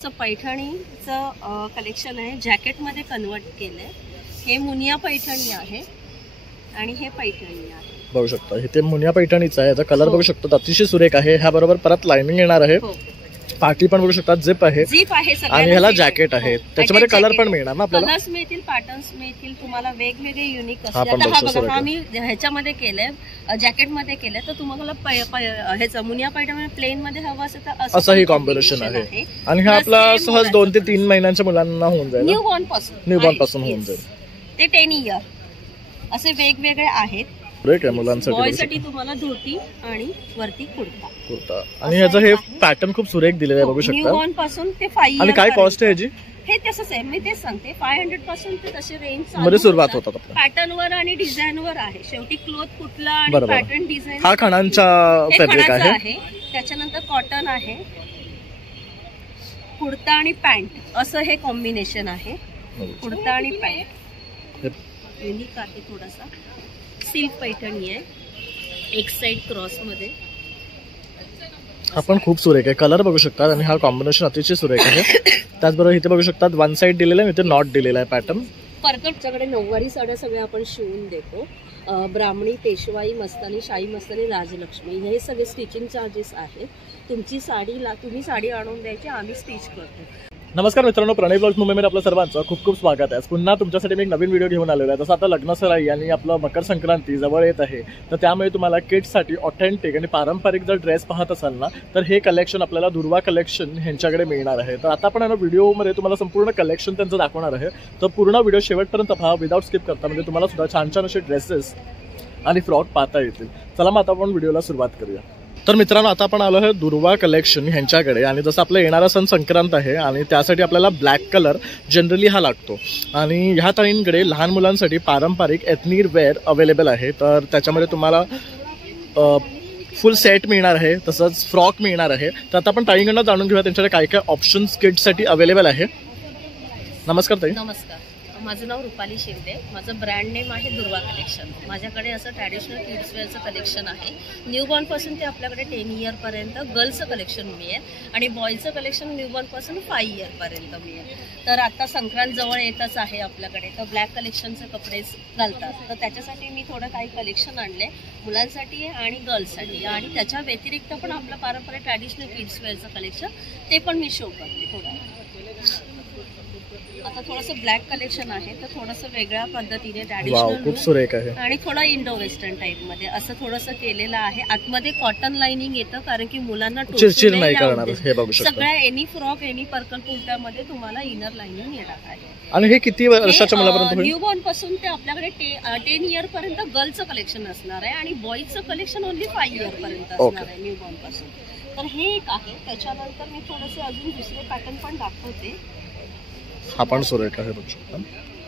पैठणीचं collection आहे, जॅकेटमध्ये convert केलंय। हे मुनिया पैठणी आहे आणि हे पैठणी आहे। बघू शकता इथे मुनिया पैठणीचा आहे। याचा कलर बघू शकता अतिशय सुरेख आहे। ह्या बरोबर परत लाइनिंग येणार आहे। पार्टी पण बघू शकता, झिप आहे आणि ह्याला जॅकेट आहे। त्याच्यामध्ये कलर पण मिळणार ना आपल्याला, कलर्स मिळतील, पॅटर्न्स मिळतील तुम्हाला वेगवेगळे युनिक असतात। हा मी ह्याच्यामध्ये केलंय, जॅकेट मध्ये केलंय। तर तुम्हाला ह्याचं मुनिया पैठणी प्लेन मध्ये हवं असेल तर असंही कॉम्बिनेशन आहे। आणि हा आपला सहज 2 ते 3 महिन्यांच्या मुलांना होऊन जाईल, न्यूबॉर्न पासून होऊन जाईल। ते 10 इयर असे वेगवेगळे आहेत। मुलांसाठी तुम्हाला धोती आणि वरती कुर्ता आणि ह्याचं हे पॅटर्न खूप सुरेख दिलेलं आहे, बघू शकता। न्यूबॉर्न पासून ते 5 इयर। आणि काय कॉस्ट आहे याची? हे तसंच आहे, मी तेच सांगते 500 पासून ते तसे रेंज मध्ये सुरुवात होतात। पॅटर्न वर आणि डिझाइन वर आहे। शेवटी क्लोथ कुठला आणि पॅटर्न डिझाइन। हा खणांचा फॅब्रिक आहे। त्याच्यानंतर कॉटन आहे, कुर्ता आणि पॅन्ट असं हे कॉम्बिनेशन आहे। कुर्ता आणि पॅन्ट युनिक आहे थोडासा। सिल्क पैठणी आहे, एक साइड क्रॉस मध्ये। हा पण खूप सुरेख आहे, कलर बघू शकता आणि हा कॉम्बिनेशन अतिशय सुरेख आहे। त्याचबरोबर इथे बघू शकता 1 साइड दिलेला आहे, इथे नॉट दिलेला आहे पॅटर्न। परकटच्याकडे नऊवारी साड्या सगळ्या आपण शिवून देतो। ब्राह्मणी, पेशवाई, मस्तानी, शाही मस्तानी, राजलक्ष्मी हे सगळे स्टिचिंग चार्जेस आहेत। तुमची तुम्ही साडी आणून द्यायची, आम्ही स्टिच करतो। नमस्कार मित्रांनो, प्रणय ब्लॉग्स मुंबईमध्ये आपलं सर्वांचं खूप खूप स्वागत आहे। पुन्हा तुमच्यासाठी मी एक नवीन व्हिडिओ घेऊन आलेलो आहे। जसं आता लग्न सराई आणि आपलं मकर संक्रांती जवळ येत आहे, तर त्यामुळे तुम्हाला किड्ससाठी ऑथेंटिक आणि पारंपरिक जर ड्रेस पाहत असाल ना, तर हे कलेक्शन आपल्याला दुर्वा कलेक्शन ह्यांच्याकडे मिळणार आहे। तर आता आपण व्हिडिओमध्ये तुम्हाला संपूर्ण कलेक्शन त्यांचं दाखवणार आहे। तर पूर्ण व्हिडिओ शेवटपर्यंत पहा, विदाउट स्किप करता, म्हणजे तुम्हाला सुद्धा छान छान असे ड्रेसेस आणि फ्रॉक पाहता येतील। चला मग आता आपण व्हिडिओला सुरुवात करूया। तर मित्रांनो, आता आपण आलो आहे दुर्वा कलेक्शन ह्यांच्याकडे। आणि जसं आपलं येणारा सण संक्रांत आहे आणि त्यासाठी आपल्याला ब्लॅक कलर जनरली हा लागतो। आणि ह्या ताईंकडे लहान मुलांसाठी पारंपरिक एथनिक वेअर अवेलेबल आहे। तर त्याच्यामध्ये तुम्हाला फुल सेट मिळणार आहे, तसंच फ्रॉक मिळणार आहे। तर आता आपण ताईंकडनं जाणून घेऊया त्यांच्याकडे काय काय ऑप्शन्स किड्ससाठी अवेलेबल आहे। नमस्कार ताई। नमस्कार, माझं नाव रुपाली शिंदे। माझं ब्रँड नेम आहे दुर्वा कलेक्शन। माझ्याकडे असं ट्रॅडिशनल किड्स वेअरचं कलेक्शन आहे। न्यूबॉर्न पासून ते आपल्याकडे 10 इयर पर्यंत गर्ल्सचं कलेक्शन मिळेल आणि बॉयजचं कलेक्शन न्यूबॉर्न पासून 5 इयर पर्यंत मिळेल। तर आता संक्रांत जवळ येतच आहे आपल्याकडे, तर ब्लॅक कलेक्शनचे कपडे घालतात। तर त्याच्यासाठी मी थोडं काही कलेक्शन आणले मुलांसाठी आणि गर्ल्ससाठी। आणि त्याच्या व्यतिरिक्त पण आपलं पारंपरिक ट्रॅडिशनल किड्स वेअरचं कलेक्शन ते पण मी शो करते थोडं। आता थोडंसं ब्लॅक कलेक्शन आहे, तर थोडंसं वेगळ्या पद्धतीने ट्रॅडिशनल आणि थोडा इंडो वेस्टर्न टाइप मध्ये असं थोडंसं केलेलं आहे। आतमध्ये कॉटन लाइनिंग येतं, कारण की मुलांना चिरचिर नाही करणार। हे बघू शकता, सगळ्या एनी फ्रॉक एनी पर्कल कुर्त्यामध्ये तुम्हाला इनर लाइनिंग येणार आहे। आणि हे किती वर्षाच्या मुलापर्यंत? न्यूबॉर्न पासून ते आपल्याकडे 10 इयर पर्यंत गर्ल्सचं कलेक्शन असणार आहे आणि बॉयजचं कलेक्शन ओनली 5 इयर पर्यंत असणार आहे न्यूबॉर्न पासून। तर हे एक आहे। त्याच्यानंतर मी थोडेसे अजून दुसरे पॅटर्न पण दाखवते। हा पण सुरेख आहे, बघू शकता।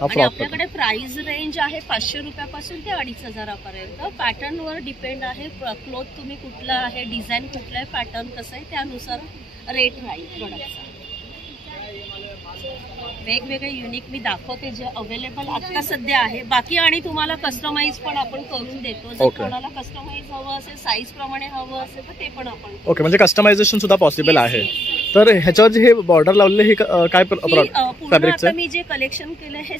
आणि आपल्याकडे प्राइस रेंज आहे 500 रुपयापासून ते 2,500 पर्यंत। पॅटर्न वर डिपेंड आहे, क्लोथ तुम्ही कुठला आहे, डिझाईन कुठला आहे, पॅटर्न कसं आहे, त्यानुसार रेट राहील प्रोडक्टचा। वेगवेगळे युनिक मी दाखवते जे अवेलेबल आता सध्या आहे। बाकी आणि तुम्हाला कस्टमाइज पण आपण करून देतो। जर कोणाला कस्टमाइज हवं असेल, साईज प्रमाणे हवं असेल, तर ते पण आपण ओके, म्हणजे कस्टमायझेशन सुद्धा पॉसिबल आहे। तर ह्याच्यावर जे हे बॉर्डर लावलेले हे काय फॅब्रिकचं? मी जे कलेक्शन केलं हे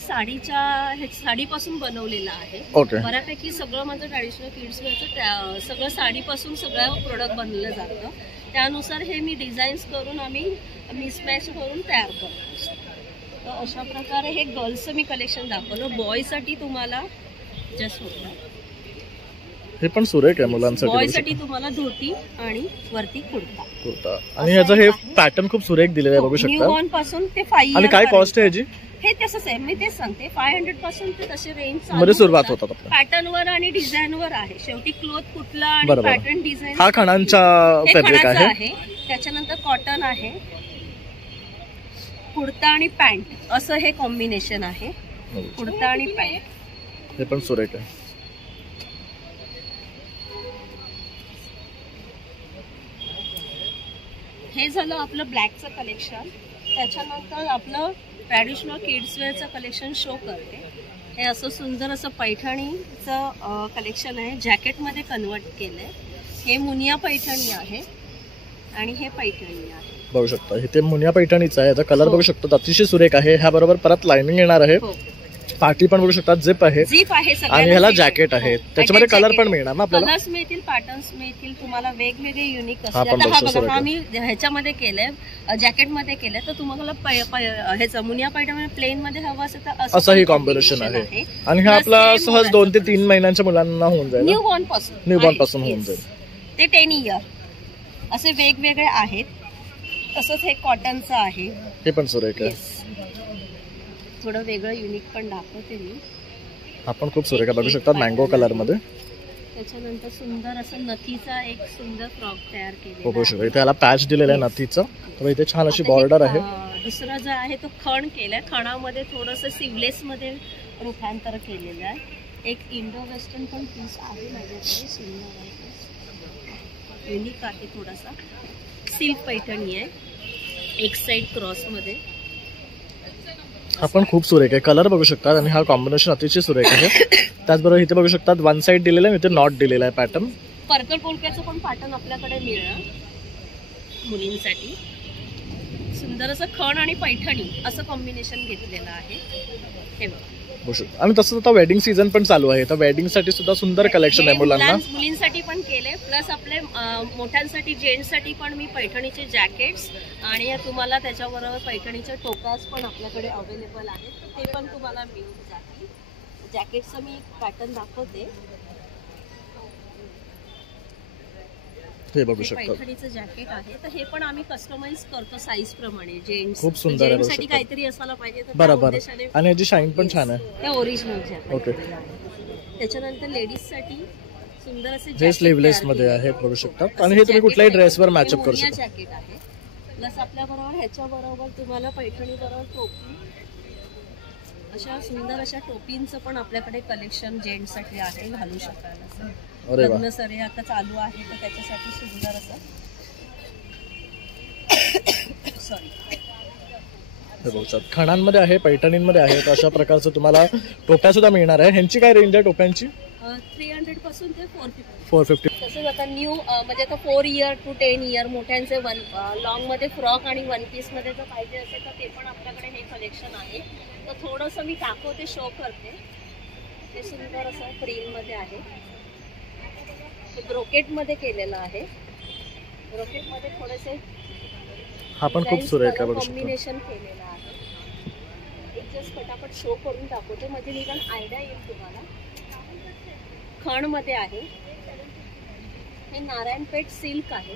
साडीपासून बनवलेलं आहे। बऱ्यापैकी सगळं माझं ट्रॅडिशनल किड्स वेअरचं सगळं साडीपासून सगळं प्रोडक्ट बनवलं जातं। त्यानुसार हे मी डिझाईन्स करून आम्ही मिसमॅच करून तयार करतो। तर अशा प्रकारे हे गर्ल्सचं मी कलेक्शन दाखवलं। बॉयसाठी तुम्हाला जस्ट होतं, हे पण सुरेख आहे मुलांसाठी। बॉयसाठी तुम्हाला धोती आणि वरती कुर्ता आणि ह्याचं हे पॅटर्न खूप सुरेख दिलेलं आहे, बघू शकता। न्यूबॉर्न पासून ते 5 इयर। आणि काय कॉस्ट आहे याची? हे तसंच आहे, मी तेच सांगते 500 पासून ते तसे रेंज मध्ये सुरुवात होतात। पॅटर्न वर आणि डिझाइन वर आहे। शेवटी क्लोथ कुठला आणि पॅटर्न डिझाइन। हा खणांचा फॅब्रिक आहे। त्याच्यानंतर कॉटन आहे, कुर्ता आणि पॅन्ट असं हे कॉम्बिनेशन आहे। कुर्ता आणि पॅन्ट हे पण सुरेख आहे। हे झालं आपलं ब्लॅकचं कलेक्शन। त्याच्यानंतर आपलं ट्रॅडिशनल किड्स वेअरचं कलेक्शन शो करते। हे असं सुंदर असं पैठणीचं कलेक्शन आहे, जॅकेटमध्ये कन्वर्ट केलंय। हे मुनिया पैठणी आहे आणि हे पैठणी आहे। बघू शकता इथे मुनिया पैठणीचा आहे, याचा कलर बघू शकतो अतिशय सुरेख आहे. ह्या बरोबर परत लाइनिंग येणार आहे, पार्टी पण बघू शकता, झिप आहे आणि ह्याला जॅकेट आहे, त्याच्यामध्ये कलर पण मिळणार ना आपल्याला, कलर्स मिळतील, पॅटर्न्स मिळतील तुम्हाला वेगवेगळे युनिक हा पण असतात. हा मी ह्याच्यामध्ये केलंय, जॅकेट मध्ये केलंय, तर तुम्हाला ह्याचं मुनिया पैठणी प्लेन मध्ये हवं असेल तर असंही कॉम्बिनेशन आहे. आणि हा आपला सहज 2 ते 3 महिन्यांच्या मुलांना होऊन जाईल, न्यूबॉर्न पासून होऊन जाईल. ते 10 इयर असे वेगवेगळे आहेत. तसंच हे कॉटनचं आहे, हे पण सुरेख आहे. थोडं वेगळं युनिक पण दाखवते मी. आपण खूप सुरेख बघू शकता मँगो कलर मध्ये. त्याच्यानंतर सुंदर असं नथीचा एक सुंदर फ्रॉक तयार केलेला बघू शकता, इथे याला पॅच दिलेला आहे नथीचा, तर इथे छान अशी बॉर्डर आहे. दुसरा जो आहे तो खण केलाय, खणामध्ये थोडंसं सिवलेस मध्ये रूपांतर केलेलं आहे. एक इंडो वेस्टर्न पण पीस आहे माझ्याकडे, सुंदर आहे, युनिक आहे, थोडासा सिल्क पैठणी आहे, एक साइड क्रॉस मध्ये. हा पण खूप सुरेख आहे, कलर बघू शकता आणि हा कॉम्बिनेशन अतिशय सुरेख आहे. त्याचबरोबर इथे बघू शकता 1 साइड दिलेला आहे, इथे नॉट दिलेला आहे पॅटर्न. पर्कल पोलक्याचं पण पॅटर्न आपल्याकडे मिळणार मुलींसाठी. सुंदर असं खण आणि पैठणी असं कॉम्बिनेशन घेतलेलं आहे, हे बघा. आणि तसंच आता वेडिंग सीझन पण चालू आहे, तर वेडिंग साठी सुद्धा सुंदर कलेक्शन आहे मुलांना, मुलींसाठी पण केले. प्लस आपले मोठ्यांसाठी जेंट्स साठी पण मी पैठणीचे जॅकेट्स आणि तुम्हाला त्याच्याबरोबर पैठणीचे टोकास पण आपल्याकडे अवेलेबल आहेत, तर ते पण तुम्हाला मिळून जातील. जॅकेटचं मी पॅटर्न दाखवते, हे बघू शकता, पैठणीचं जॅकेट आहे. तर हे पण आम्ही कस्टमाइज करतो साईज प्रमाणे. जेंट्स खूप सुंदर आहे, साठी काहीतरी असायला पाहिजे, तर बरोबर. आणि याची शाईन पण छान आहे, ते ओरिजिनल जॅकेट. ओके. त्याच्यानंतर लेडीज साठी सुंदर असे जे स्लीवलेस मध्ये आहे बघू शकता, आणि हे तुम्ही कुठल्याही ड्रेसवर मॅचअप करू शकता. जॅकेट आहे, प्लस आपल्या बरोबर ह्याच्या बरोबर तुम्हाला पैठणी बरोबर टोपी, अशा सुंदर अशा टोपींचं पण आपल्याकडे कलेक्शन जेंट्स साठी आहे, घालू शकाल. लग्न सरे आता चालू आहे, तर त्याच्यासाठी सुंदर असं सॉरी खणांमध्ये आहे, पैठणींमध्ये आहे, तर अशा प्रकारचं तुम्हाला टोप्या सुद्धा मिळणार आहे. ह्यांची काय रेंज आहे टोप्यांची? 300 पासून ते 450. 450. तसंच आता न्यू म्हणजे आता 4 इयर टू 10 इयर मोठ्यांचे लॉंग मध्ये फ्रॉक आणि 1 पीस मध्ये जर पाहिजे असेल तर ते पण आपल्याकडे हे कलेक्शन आहे. तर थोडंसं मी दाखवते, शो करते. हे सुंदर असं प्रिंट मध्ये आहे, ब्रोकेट मध्ये केलेलं आहे. ब्रोकेट मध्ये थोडेसे हा पण खूप सुरेख आहे, कॉम्बिनेशन केलेलं आहे. एक जस्ट फटाफट शो करून दाखवते, म्हणजे निदान आयडिया येईल तुम्हाला. खण मध्ये आहे, हे नारायणपेठ सिल्क आहे,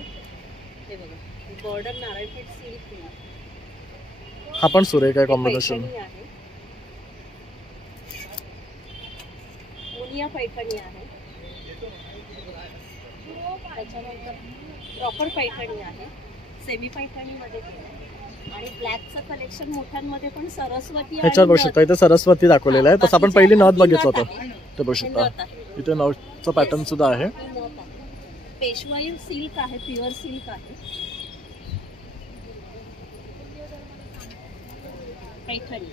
हे बघा बॉर्डर नारायणपेठ सिल्क. हा पण सुरेख आहे कॉम्बिनेशन. मुनिया पैठणी आहे, त्याच्यानंतर प्रॉपर पैठणी आहे, सेमी पैठणी मध्ये. आणि ब्लॅकचं कलेक्शन मोठ्यांमध्ये पण सरस्वती ह्याच्यावर बघू शकता, इथे सरस्वती दाखवलेलं आहे. तसं आपण पहिली नथ बघितलं होतं, ते बघू शकता इथे नथचं पॅटर्न सुद्धा आहे. पेशवाई सिल्क आहे, प्युअर सिल्क आहे, पैठणी.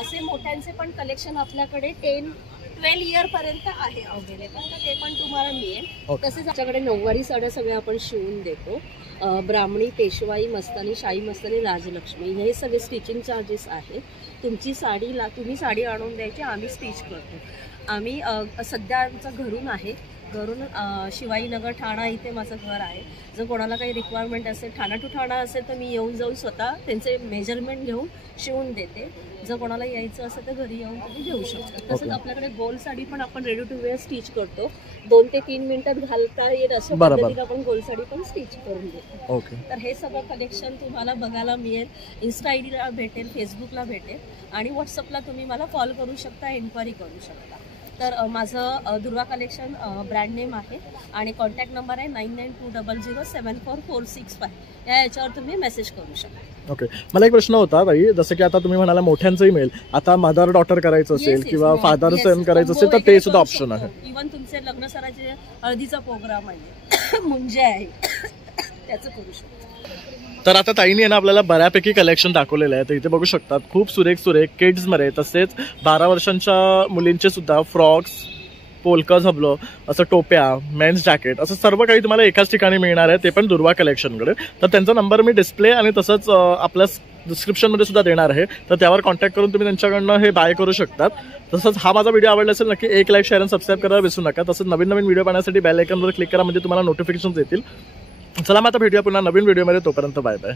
असे मोठ्यांचे पण कलेक्शन आपल्याकडे 10-12 इयर पर्यंत आहे अवेलेबल, तर ते पण तुम्हाला मिळेल. तसेच आमच्याकडे नऊवारी साड्या सगळ्या आपण शिवून देतो. ब्राह्मणी, पेशवाई, मस्तानी, शाही मस्तानी, राजलक्ष्मी, हे सगळे स्टिचिंग चार्जेस आहेत. तुमची साडीला तुम्ही साडी आणून द्यायची, आम्ही स्टिच करतो. आम्ही सध्या आमचं घरून आहे, घरून शिवाजीनगर ठाणा इथे माझं घर आहे. जर कोणाला काही रिक्वायरमेंट असेल, ठाणा टू ठाणा असेल, तर मी येऊन जाऊन स्वतः त्यांचे मेजरमेंट घेऊन शिवून देते. जर कोणाला यायचं असेल तर घरी येऊन तुम्ही घेऊ शकता. तसंच आपल्याकडे गोल साडी पण आपण रेडी टू वेअर स्टिच करतो. 2 ते 3 मिनिटात घालता येईल अशा पद्धतीने आपण गोल साडी पण स्टिच करून देतो. तर हे सगळं कलेक्शन तुम्हाला बघायला मिळेल. इन्स्टा आयडीला भेटेल, फेसबुकला भेटेल आणि व्हॉट्सअपला तुम्ही मला कॉल करू शकता, एन्क्वायरी करू शकता. तर माझं दुर्वा कलेक्शन ब्रँड नेम आहे आणि कॉन्टॅक्ट नंबर आहे 9920074465. याच्यावर तुम्ही मेसेज करू शकता. ओके. मला एक प्रश्न होता ताई, जसं की आता तुम्ही म्हणाला मोठ्यांचंही मिळेल, आता मदर डॉटर करायचं असेल किंवा फादर सन करायचं असेल तर ते सुद्धा ऑप्शन आहे. इव्हन तुमचे लग्न सराचे हळदीचा प्रोग्राम आहे, मुंजे आहे, त्याचं करू शकतो. तर आता ताईने आहे ना आपल्याला बऱ्यापैकी कलेक्शन दाखवलेलं आहे. तर इथे बघू शकतात खूप सुरेख सुरेख किड्समध्ये, तसेच 12 वर्षांच्या मुलींचे सुद्धा फ्रॉक्स, पोलका झबलं, असं टोप्या, मेन्स जॅकेट, असं सर्व काही तुम्हाला एकाच ठिकाणी मिळणार आहे, ते पण दुर्वा कलेक्शनकडे. तर त्यांचा नंबर मी डिस्प्ले आणि तसंच आपल्या डिस्क्रिप्शनमध्ये सुद्धा देणार आहे, तर त्यावर कॉन्टॅक्ट करून तुम्ही त्यांच्याकडनं हे बाय करू शकतात. तसंच हा माझा व्हिडिओ आवडला असेल नक्की एक लाईक, शेअर आणि सबस्क्राईब करायला विसरू नका. तसंच नवीन नवीन व्हिडिओ पाहण्यासाठी बेल आयकॉनवर क्लिक करा, म्हणजे तुम्हाला नोटिफिकेशन्स येतील. चला मग आता भेटूया पुन्हा नवीन व्हिडिओमध्ये, तोपर्यंत बाय बाय.